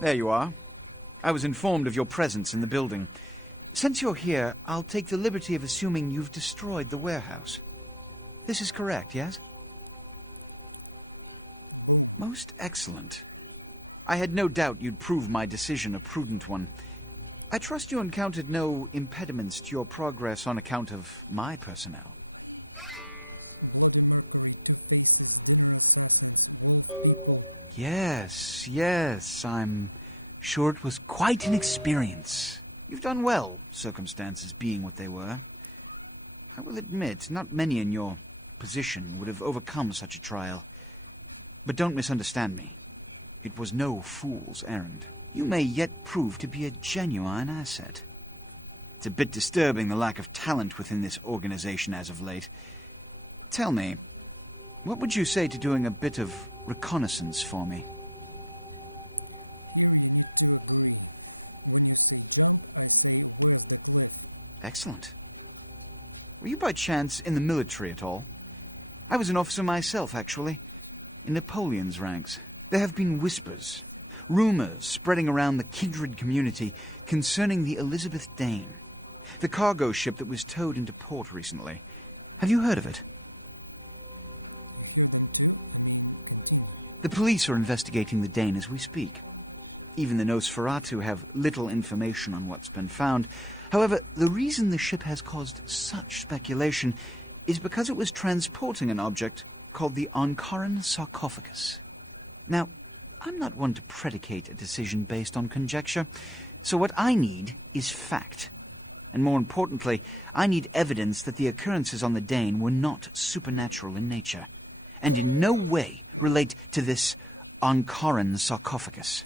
There you are. I was informed of your presence in the building. Since you're here, I'll take the liberty of assuming you've destroyed the warehouse. This is correct, yes? Most excellent. I had no doubt you'd prove my decision a prudent one. I trust you encountered no impediments to your progress on account of my personnel. Yes, I'm sure it was quite an experience. You've done well, circumstances being what they were. I will admit, not many in your position would have overcome such a trial. But don't misunderstand me. It was no fool's errand. You may yet prove to be a genuine asset. It's a bit disturbing, the lack of talent within this organization as of late. Tell me, what would you say to doing a bit of reconnaissance for me? Excellent. Were you by chance in the military at all? I was an officer myself, actually, in Napoleon's ranks. There have been whispers, rumors spreading around the kindred community concerning the Elizabeth Dane, the cargo ship that was towed into port recently. Have you heard of it? The police are investigating the Dane as we speak. Even the Nosferatu have little information on what's been found. However, the reason the ship has caused such speculation is because it was transporting an object called the Ankaran sarcophagus. Now, I'm not one to predicate a decision based on conjecture, so what I need is fact. And more importantly, I need evidence that the occurrences on the Dane were not supernatural in nature, and in no way relate to this Ankaran sarcophagus.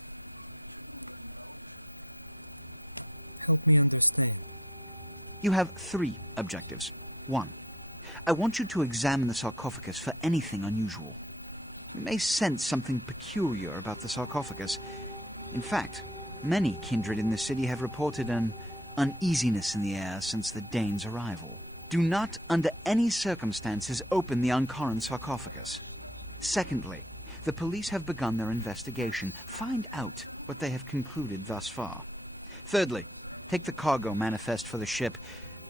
You have 3 objectives. 1. I want you to examine the sarcophagus for anything unusual. You may sense something peculiar about the sarcophagus. In fact, many kindred in the city have reported an uneasiness in the air since the Dane's arrival. Do not, under any circumstances, open the Ankaran sarcophagus. Secondly, the police have begun their investigation. Find out what they have concluded thus far. Thirdly, take the cargo manifest for the ship.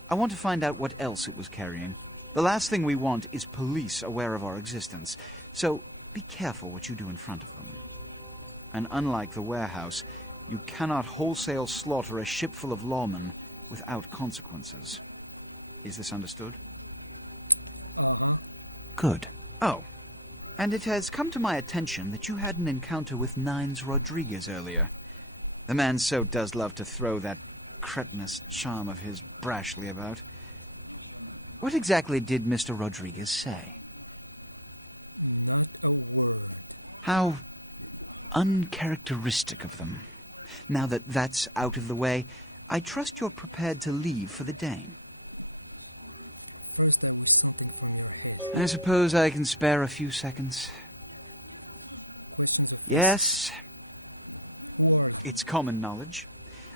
I want to find out what else it was carrying. The last thing we want is police aware of our existence, so be careful what you do in front of them. And unlike the warehouse, you cannot wholesale slaughter a ship full of lawmen without consequences. Is this understood? Good. Oh, and it has come to my attention that you had an encounter with Nines Rodriguez earlier. The man so does love to throw that cretinous charm of his brashly about. What exactly did Mr. Rodriguez say? How uncharacteristic of them. Now that that's out of the way, I trust you're prepared to leave for the Dane. I suppose I can spare a few seconds. Yes, it's common knowledge.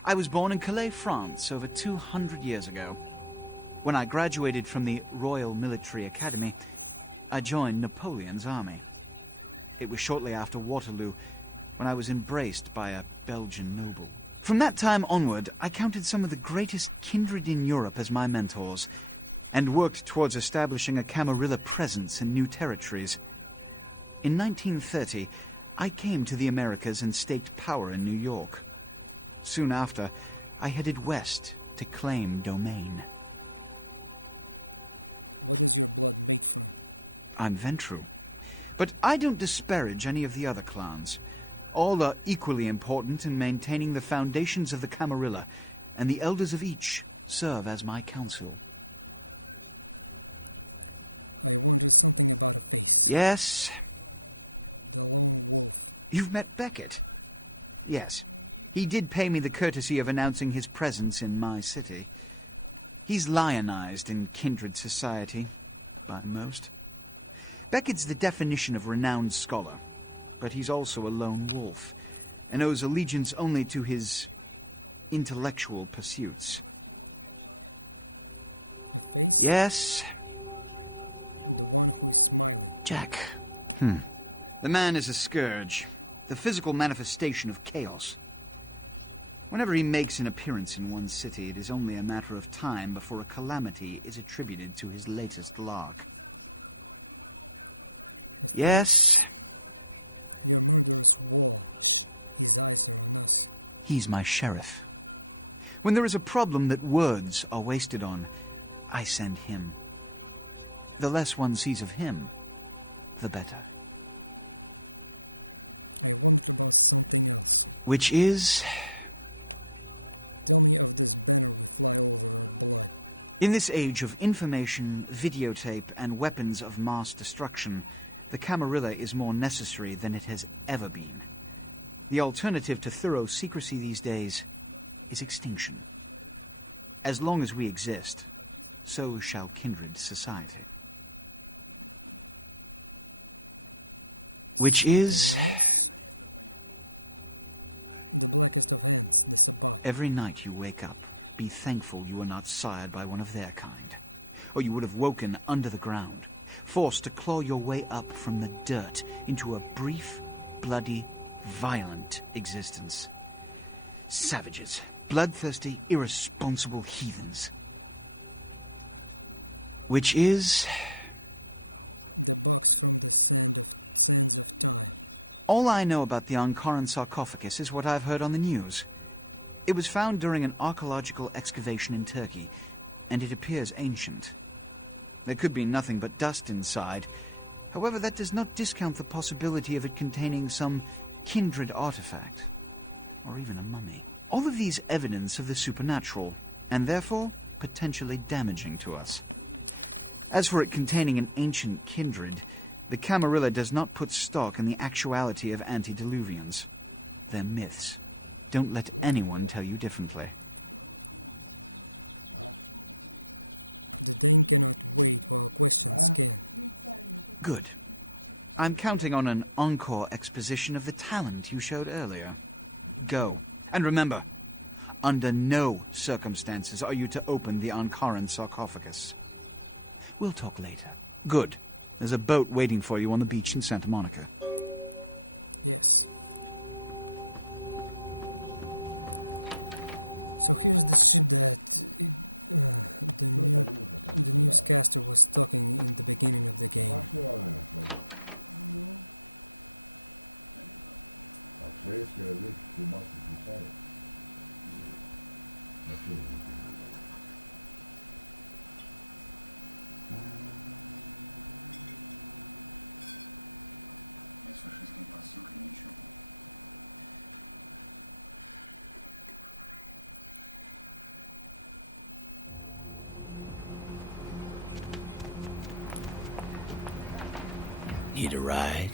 I was born in Calais, France, over 200 years ago. When I graduated from the Royal Military Academy, I joined Napoleon's army. It was shortly after Waterloo, when I was embraced by a Belgian noble. From that time onward, I counted some of the greatest kindred in Europe as my mentors, and worked towards establishing a Camarilla presence in new territories. In 1930, I came to the Americas and staked power in New York. Soon after, I headed west to claim domain. I'm Ventru, but I don't disparage any of the other clans. All are equally important in maintaining the foundations of the Camarilla, and the elders of each serve as my council. Yes. You've met Beckett? Yes. He did pay me the courtesy of announcing his presence in my city. He's lionized in kindred society, by most. Beckett's the definition of renowned scholar, but he's also a lone wolf, and owes allegiance only to his intellectual pursuits. Yes. Jack. The man is a scourge. the physical manifestation of chaos. Whenever he makes an appearance in one city, it is only a matter of time before a calamity is attributed to his latest lark. Yes, he's my sheriff. When there is a problem that words are wasted on, I send him. The less one sees of him, the better. Which is... In this age of information, videotape, and weapons of mass destruction, the Camarilla is more necessary than it has ever been. The alternative to thorough secrecy these days is extinction. As long as we exist, so shall kindred society. Which is... Every night you wake up, be thankful you were not sired by one of their kind, or you would have woken under the ground, forced to claw your way up from the dirt into a brief, bloody, violent existence. Savages, bloodthirsty, irresponsible heathens. Which is... All I know about the Ankaran sarcophagus is what I've heard on the news. It was found during an archaeological excavation in Turkey, and it appears ancient. There could be nothing but dust inside. However, that does not discount the possibility of it containing some kindred artifact, or even a mummy. All of these evidence of the supernatural, and therefore potentially damaging to us. As for it containing an ancient kindred, the Camarilla does not put stock in the actuality of antediluvians. They're myths. Don't let anyone tell you differently. Good. I'm counting on an encore exposition of the talent you showed earlier. Go. And remember, under no circumstances are you to open the Ankaran sarcophagus. We'll talk later. Good. There's a boat waiting for you on the beach in Santa Monica. Need a ride?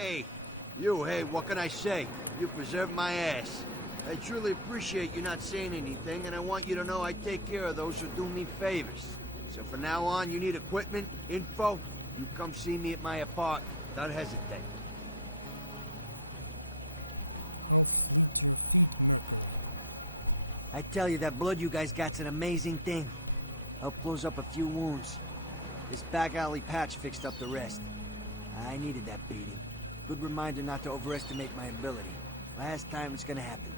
Hey, hey, what can I say? You preserved my ass. I truly appreciate you not saying anything, and I want you to know I take care of those who do me favors. So from now on, you need equipment, info, you come see me at my apartment. Don't hesitate. I tell you, that blood you guys got's an amazing thing. Helped close up a few wounds. This back alley patch fixed up the rest. I needed that beating. Good reminder not to overestimate my ability. Last time it's gonna happen.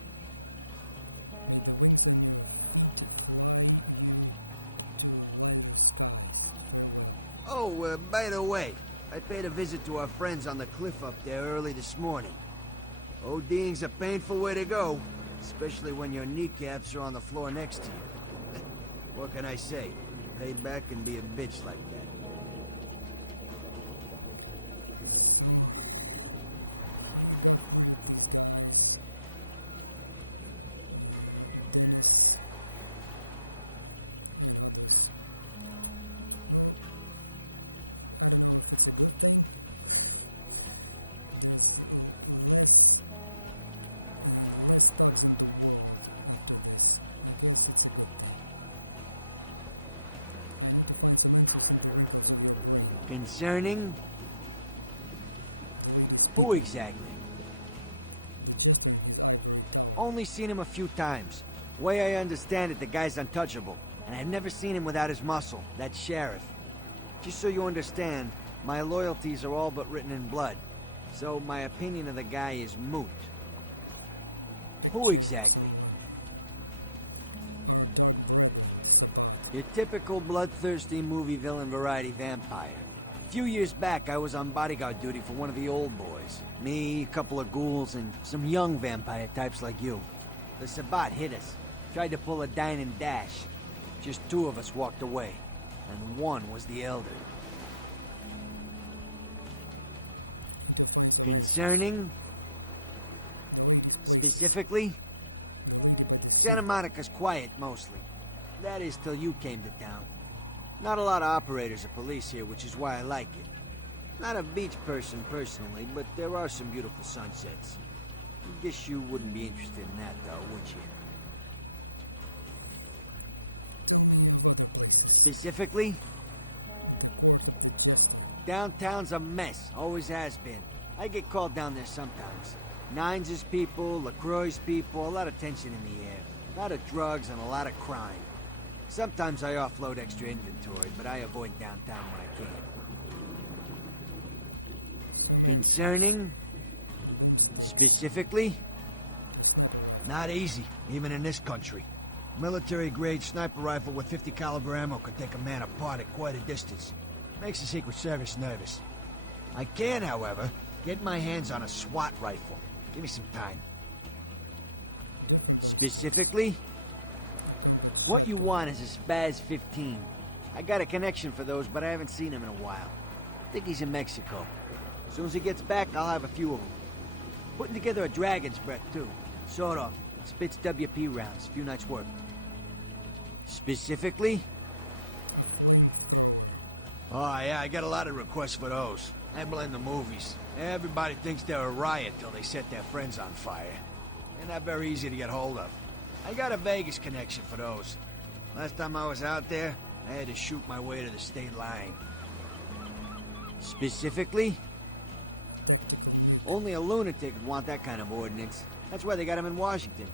Oh, by the way, I paid a visit to our friends on the cliff up there early this morning. ODing's a painful way to go, especially when your kneecaps are on the floor next to you. What can I say? Payback can be a bitch like that. Concerning? Who exactly? Only seen him a few times. Way I understand it, the guy's untouchable. And I've never seen him without his muscle, that sheriff. Just so you understand, my loyalties are all but written in blood. So my opinion of the guy is moot. Who exactly? Your typical bloodthirsty movie villain variety vampire. A few years back, I was on bodyguard duty for one of the old boys. Me, a couple of ghouls, and some young vampire types like you. The Sabbat hit us. Tried to pull a dine and dash. Just two of us walked away. And one was the Elder. Concerning? Specifically? Santa Monica's quiet, mostly. That is till you came to town. Not a lot of operators or police here, which is why I like it. Not a beach person personally, but there are some beautiful sunsets. I guess you wouldn't be interested in that though, would you? Specifically? Downtown's a mess, always has been. I get called down there sometimes. Nines' people, LaCroix's people, a lot of tension in the air. A lot of drugs and a lot of crime. Sometimes I offload extra inventory, but I avoid downtown when I can. Concerning? Specifically? Not easy, even in this country. Military-grade sniper rifle with 50 caliber ammo can take a man apart at quite a distance. Makes the Secret Service nervous. I can, however, get my hands on a SWAT rifle. Give me some time. Specifically? What you want is a Spaz 15. I got a connection for those, but I haven't seen him in a while. I think he's in Mexico. As soon as he gets back, I'll have a few of them. Putting together a Dragon's Breath, too. Sort of. Spits WP rounds. Few nights' work. Specifically? Oh, yeah, I get a lot of requests for those. I blame the movies. Everybody thinks they're a riot till they set their friends on fire. They're not very easy to get hold of. I got a Vegas connection for those. Last time I was out there, I had to shoot my way to the state line. Specifically? Only a lunatic would want that kind of ordinance. That's why they got him in Washington.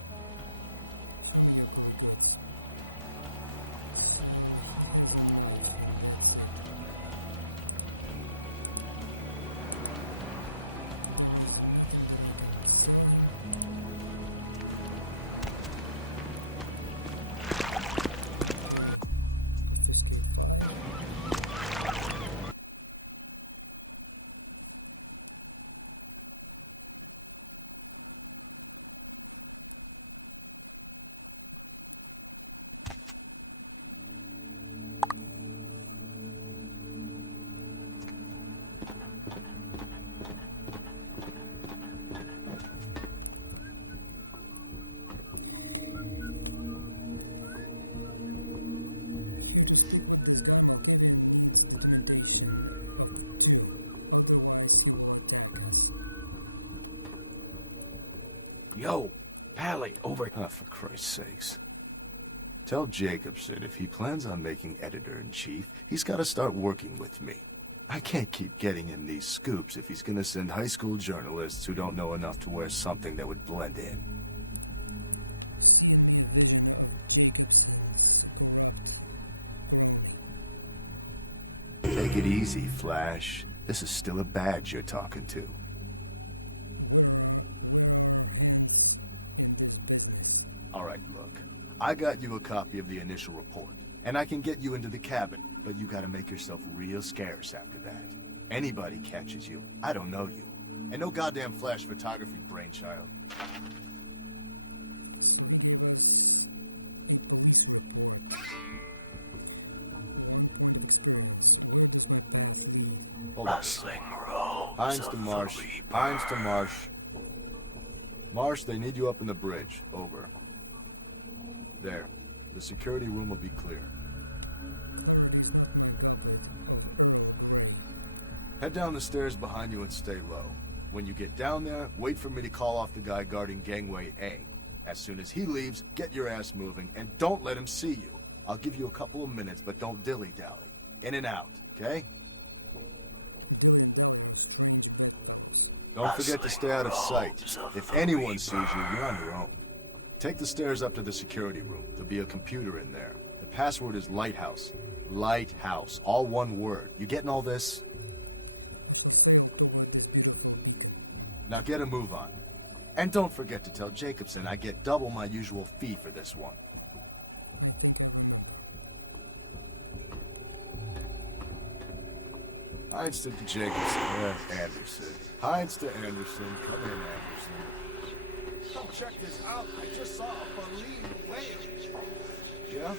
Yo, Pally, over... Oh, for Christ's sakes. Tell Jacobson if he plans on making editor-in-chief, he's got to start working with me. I can't keep getting him these scoops if he's gonna send high school journalists who don't know enough to wear something that would blend in. Take it easy, Flash. This is still a badge you're talking to. Alright, look. I got you a copy of the initial report, and I can get you into the cabin, but you gotta make yourself real scarce after that. Anybody catches you, I don't know you. And no goddamn flash photography, brainchild. Hold on. Bustling roads Hines to of Marsh. the Reaper. Hines to Marsh. Marsh, they need you up in the bridge. Over. There. The security room will be clear. Head down the stairs behind you and stay low. When you get down there, wait for me to call off the guy guarding gangway A. As soon as he leaves, get your ass moving, and don't let him see you. I'll give you a couple of minutes, but don't dilly-dally. In and out, okay? Don't forget to stay out of sight. If anyone sees you, you're on your own. Take the stairs up to the security room. There'll be a computer in there. The password is Lighthouse. Lighthouse. All one word. You getting all this? Now get a move on. And don't forget to tell Jacobson I get double my usual fee for this one. Hines to Jacobson. Anderson. Hines to Anderson. Come in, Anderson. Come check this out. I just saw a baleen whale. Yeah?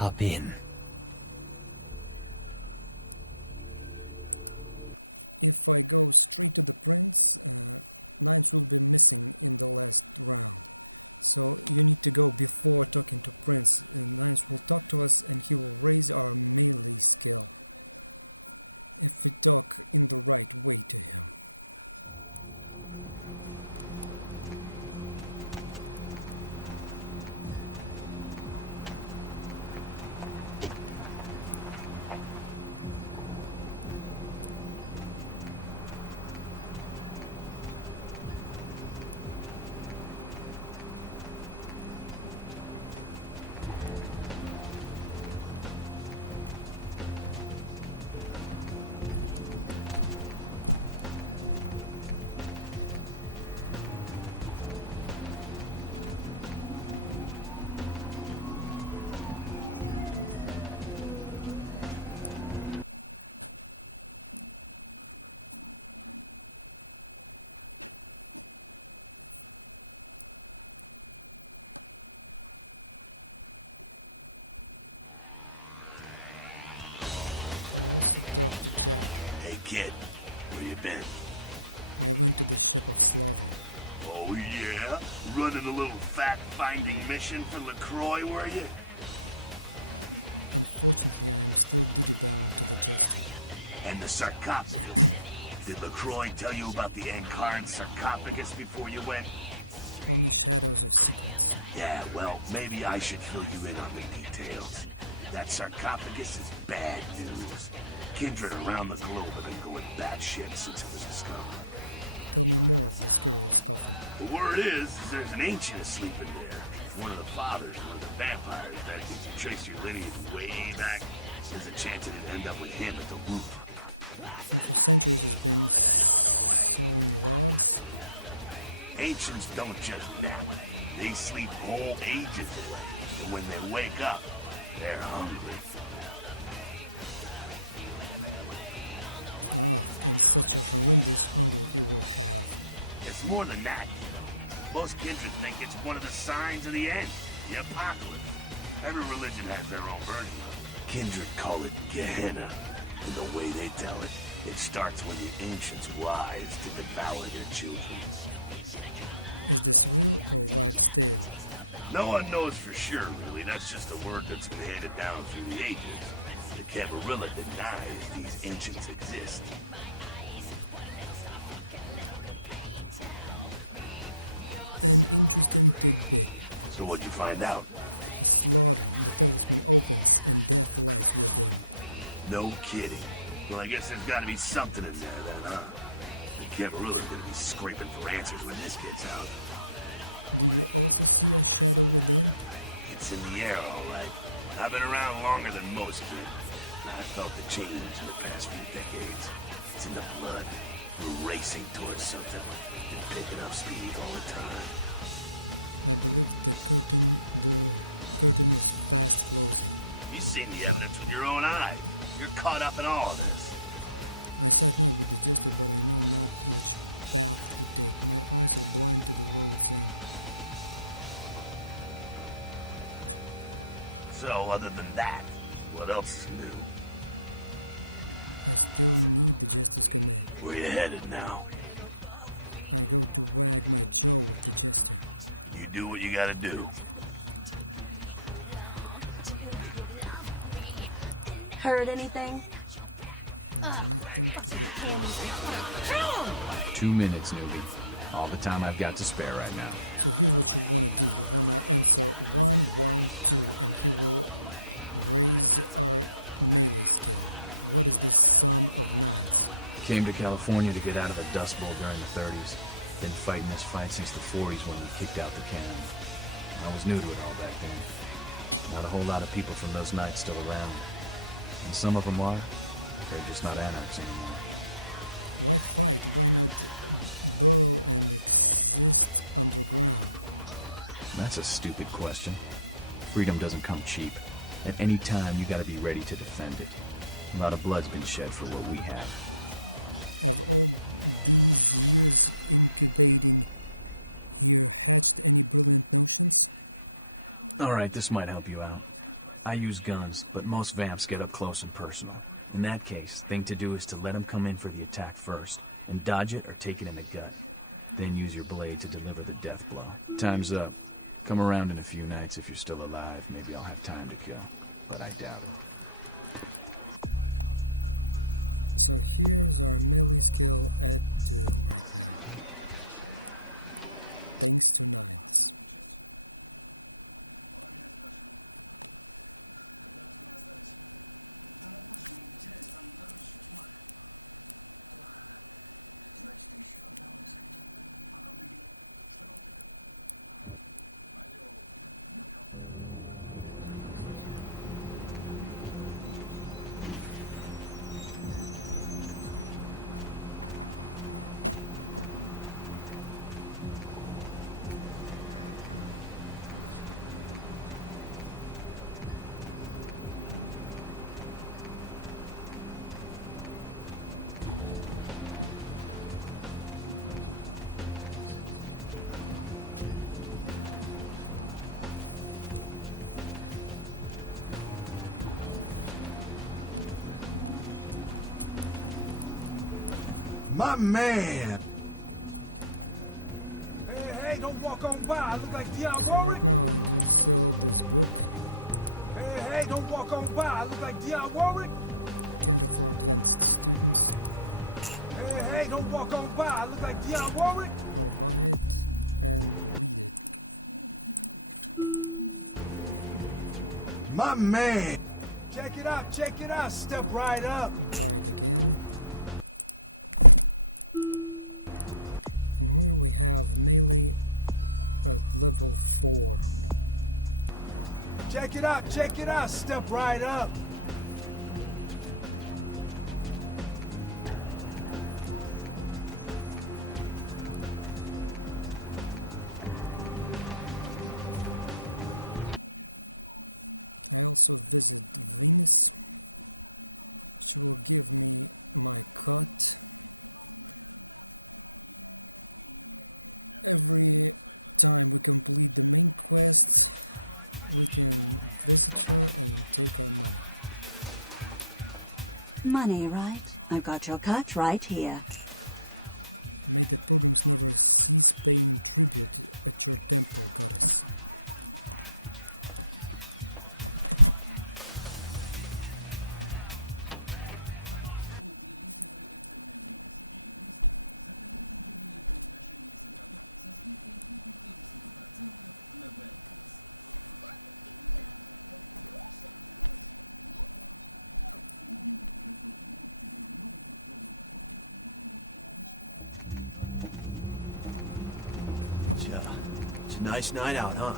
Hop in. Hey kid, where you been? Oh yeah? Running a little fact-finding mission for LaCroix, were you? And the sarcophagus. Did LaCroix tell you about the Ankaran sarcophagus before you went? Yeah, well, maybe I should fill you in on the details. That sarcophagus is bad news. Kindred around the globe have been going batshit since it was discovered. The word is there's an ancient asleep in there. One of the fathers, one of the vampires that if you trace your lineage way back, there's a chance it'd end up with him at the root. Ancients don't just nap. They sleep whole ages away. And when they wake up, they're hungry. It's more than that, you know. Most kindred think it's one of the signs of the end, the apocalypse. Every religion has their own version of it. Kindred call it Gehenna. And the way they tell it, it starts when the ancients rise to devour their children. No one knows for sure, really. That's just a word that's been handed down through the ages. The Camarilla denies these ancients exist. So what'd you find out? No kidding. Well, I guess there's gotta be something in there then, huh? The Camarilla's gonna be scraping for answers when this gets out. It's in the air, all right. I've been around longer than most kids. And I've felt the change in the past few decades. It's in the blood. We're racing towards something and picking up speed all the time. You've seen the evidence with your own eyes. You're caught up in all of this. So, other than that, what else is new? Where you headed now? You do what you gotta do. Heard anything? Ugh, fucking candies. Kill him! 2 minutes, newbie. All the time I've got to spare right now. Came to California to get out of the Dust Bowl during the 30s. Been fighting this fight since the 40s when we kicked out the cannon. I was new to it all back then. Not a whole lot of people from those nights still around. And some of them are. They're just not anarchs anymore. That's a stupid question. Freedom doesn't come cheap. At any time, you gotta be ready to defend it. A lot of blood's been shed for what we have. Alright, this might help you out. I use guns, but most vamps get up close and personal. In that case, thing to do is to let them come in for the attack first, and dodge it or take it in the gut. Then use your blade to deliver the death blow. Time's up. Come around in a few nights if you're still alive. Maybe I'll have time to kill, but I doubt it. My man! Hey, don't walk on by. I look like Dionne Warwick. Hey, don't walk on by. I look like Dionne Warwick. Hey, don't walk on by. I look like Dionne Warwick. My man! Check it out. Step right up. Check it out, step right up. Money, right? I've got your cut right here. It's a nice night out, huh?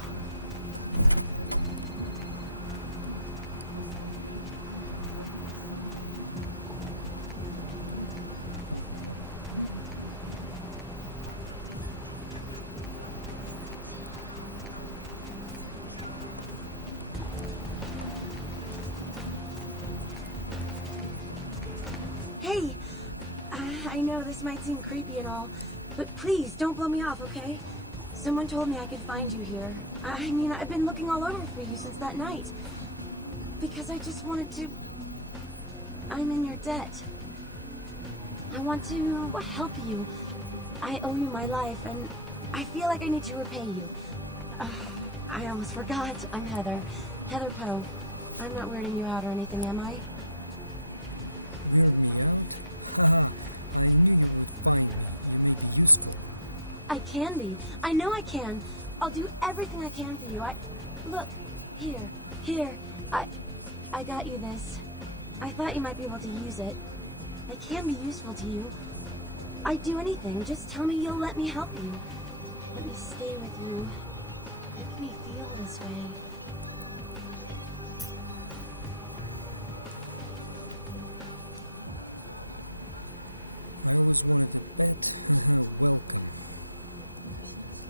Hey! I know this might seem creepy and all, but please don't blow me off, okay? Someone told me I could find you here. I mean, I've been looking all over for you since that night. Because I just wanted to... I'm in your debt. I want to help you. I owe you my life, and I feel like I need to repay you. I almost forgot. I'm Heather. Heather Poe. I'm not weirding you out or anything, am I? I can be. I know I can. I'll do everything I can for you. Look, here. I got you this. I thought you might be able to use it. I can be useful to you. I'd do anything. Just tell me you'll let me help you. Let me stay with you. Make me feel this way.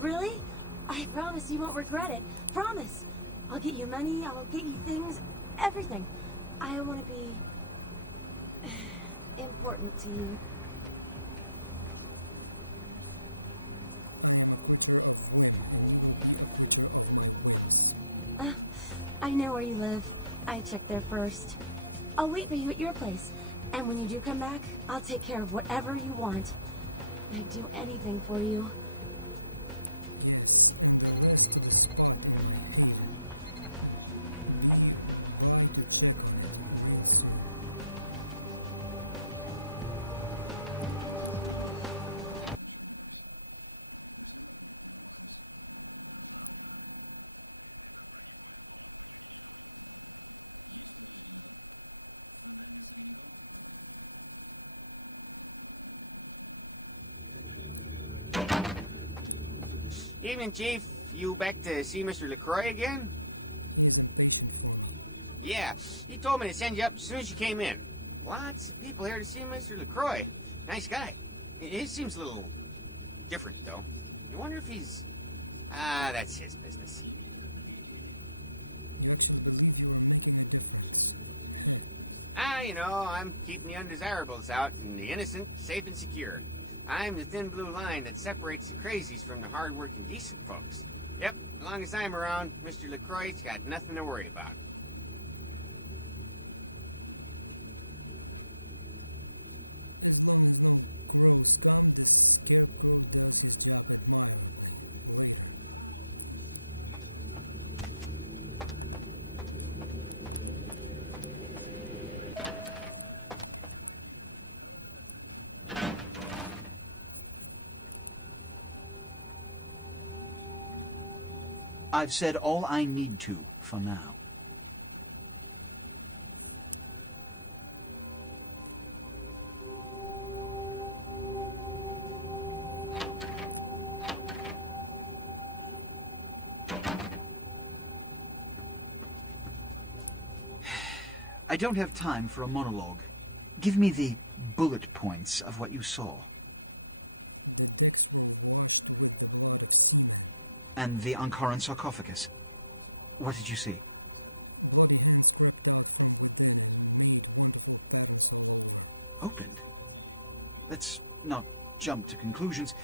Really? I promise you won't regret it. Promise. I'll get you money, I'll get you things, everything. I want to be important to you. I know where you live. I checked there first. I'll wait for you at your place. And when you do come back, I'll take care of whatever you want. I'd do anything for you. Evening, Chief. You back to see Mr. LaCroix again? Yeah, he told me to send you up as soon as you came in. Lots of people here to see Mr. LaCroix. Nice guy. He seems a little different, though. I wonder if he's... that's his business. You know, I'm keeping the undesirables out and the innocent safe and secure. I'm the thin blue line that separates the crazies from the hard-working, decent folks. Yep, as long as I'm around, Mr. LaCroix's got nothing to worry about. I've said all I need to for now. I don't have time for a monologue. Give me the bullet points of what you saw. And the Ankaran sarcophagus. What did you see? Opened? Let's not jump to conclusions.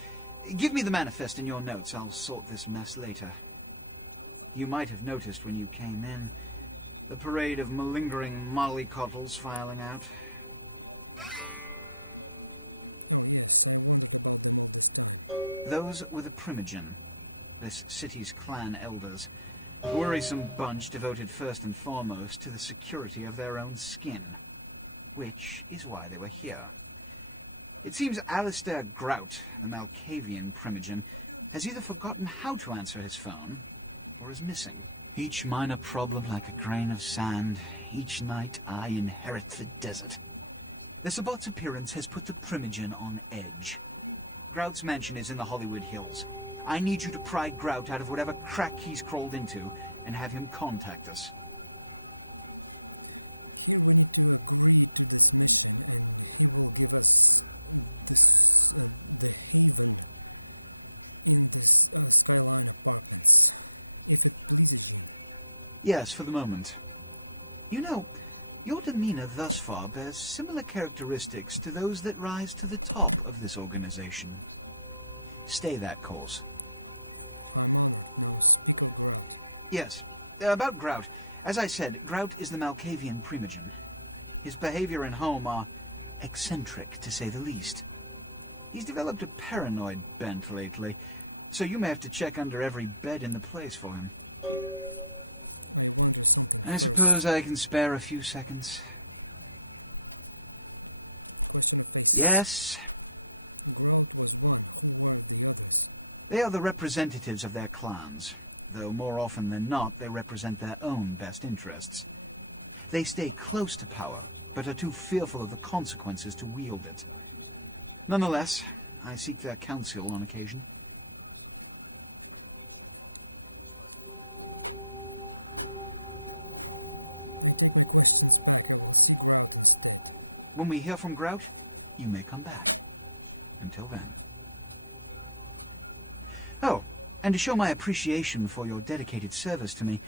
Give me the manifest in your notes. I'll sort this mess later. You might have noticed when you came in the parade of malingering mollycoddles filing out. Those were the Primogen, this city's clan elders, a worrisome bunch devoted first and foremost to the security of their own skin, which is why they were here. It seems Alistair Grout, the Malkavian Primogen, has either forgotten how to answer his phone, or is missing. Each minor problem like a grain of sand, each night I inherit the desert. The Sabot's appearance has put the Primogen on edge. Grout's mansion is in the Hollywood Hills. I need you to pry Grout out of whatever crack he's crawled into and have him contact us. Yes, for the moment. You know, your demeanor thus far bears similar characteristics to those that rise to the top of this organization. Stay that course. Yes, about Grout. As I said, Grout is the Malkavian Primogen. His behavior and home are eccentric, to say the least. He's developed a paranoid bent lately, so you may have to check under every bed in the place for him. I suppose I can spare a few seconds. Yes. They are the representatives of their clans, though more often than not they represent their own best interests. They stay close to power, but are too fearful of the consequences to wield it. Nonetheless, I seek their counsel on occasion. When we hear from Grout, you may come back. Until then. Oh, and to show my appreciation for your dedicated service to me,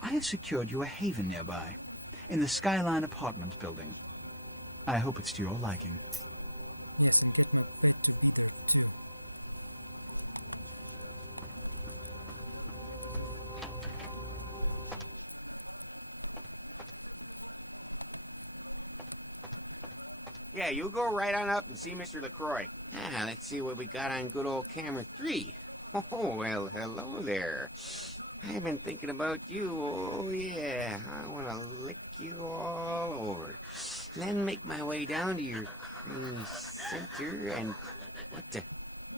I have secured you a haven nearby, in the Skyline apartment building. I hope it's to your liking. Yeah, you go right on up and see Mr. LaCroix. Ah, let's see what we got on good old camera 3. Oh, well, hello there. I've been thinking about you. Oh, yeah. I want to lick you all over. Then make my way down to your creamy center and... What the...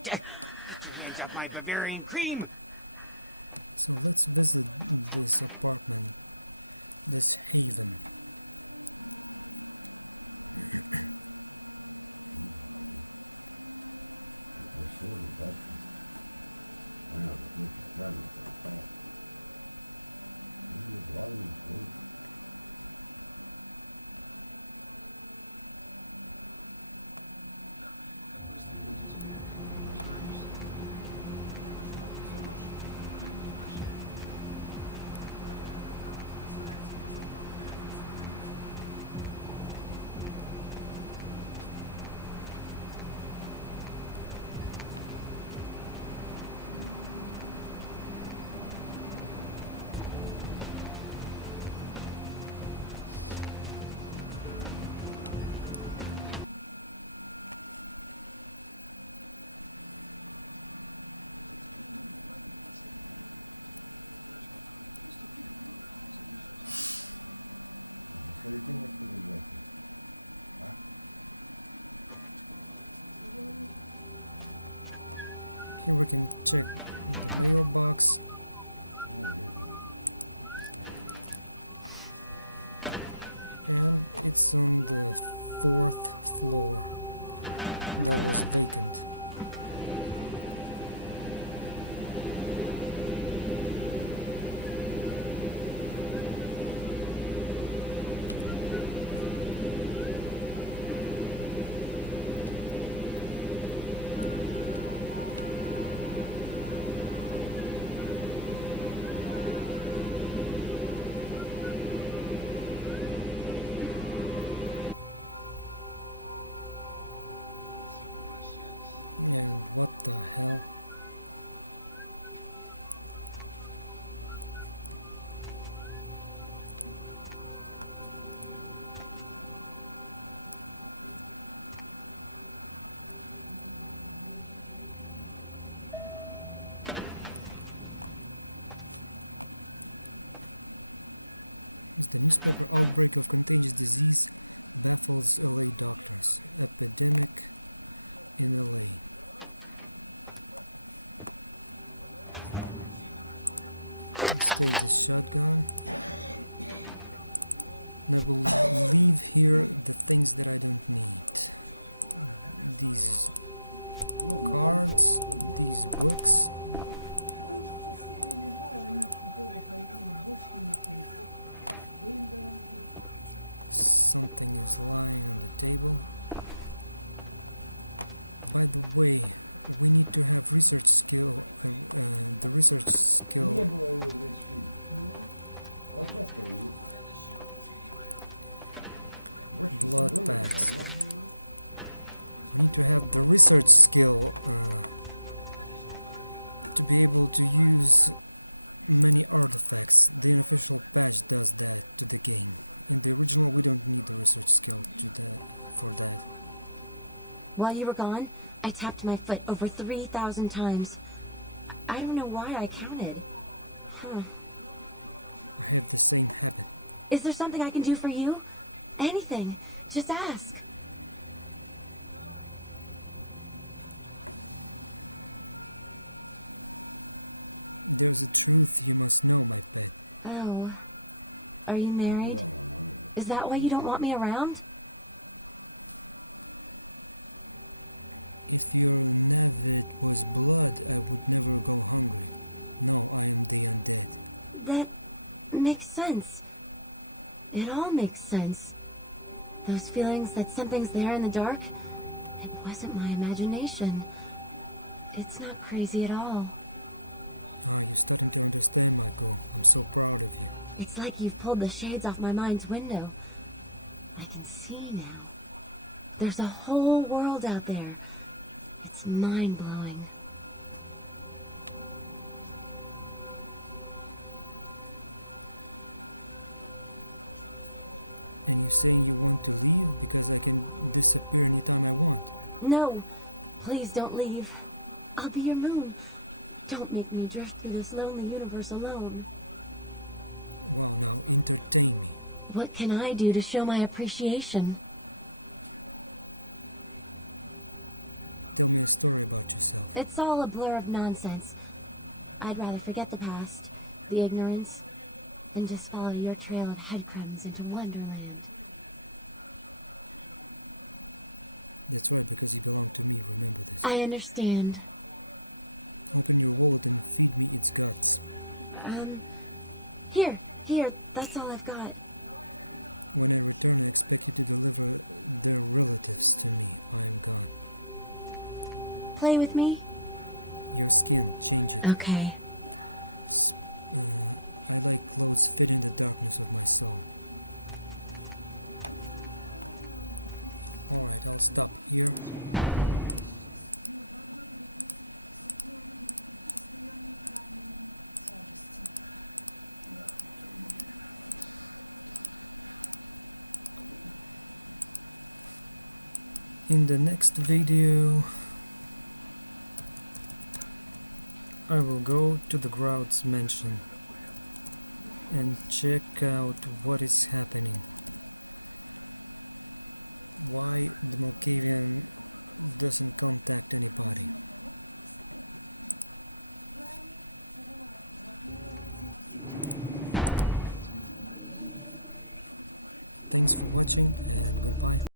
Get your hands off my Bavarian cream! While you were gone, I tapped my foot over 3,000 times. I don't know why I counted. Huh. Is there something I can do for you? Anything. Just ask. Oh. Are you married? Is that why you don't want me around? That makes sense. It all makes sense. Those feelings that something's there in the dark, it wasn't my imagination. It's not crazy at all. It's like you've pulled the shades off my mind's window. I can see now. There's a whole world out there. It's mind-blowing. No, please don't leave. I'll be your moon. Don't make me drift through this lonely universe alone. What can I do to show my appreciation? It's all a blur of nonsense. I'd rather forget the past, the ignorance, and just follow your trail of headcrumbs into Wonderland. I understand. Here, that's all I've got. Play with me? Okay.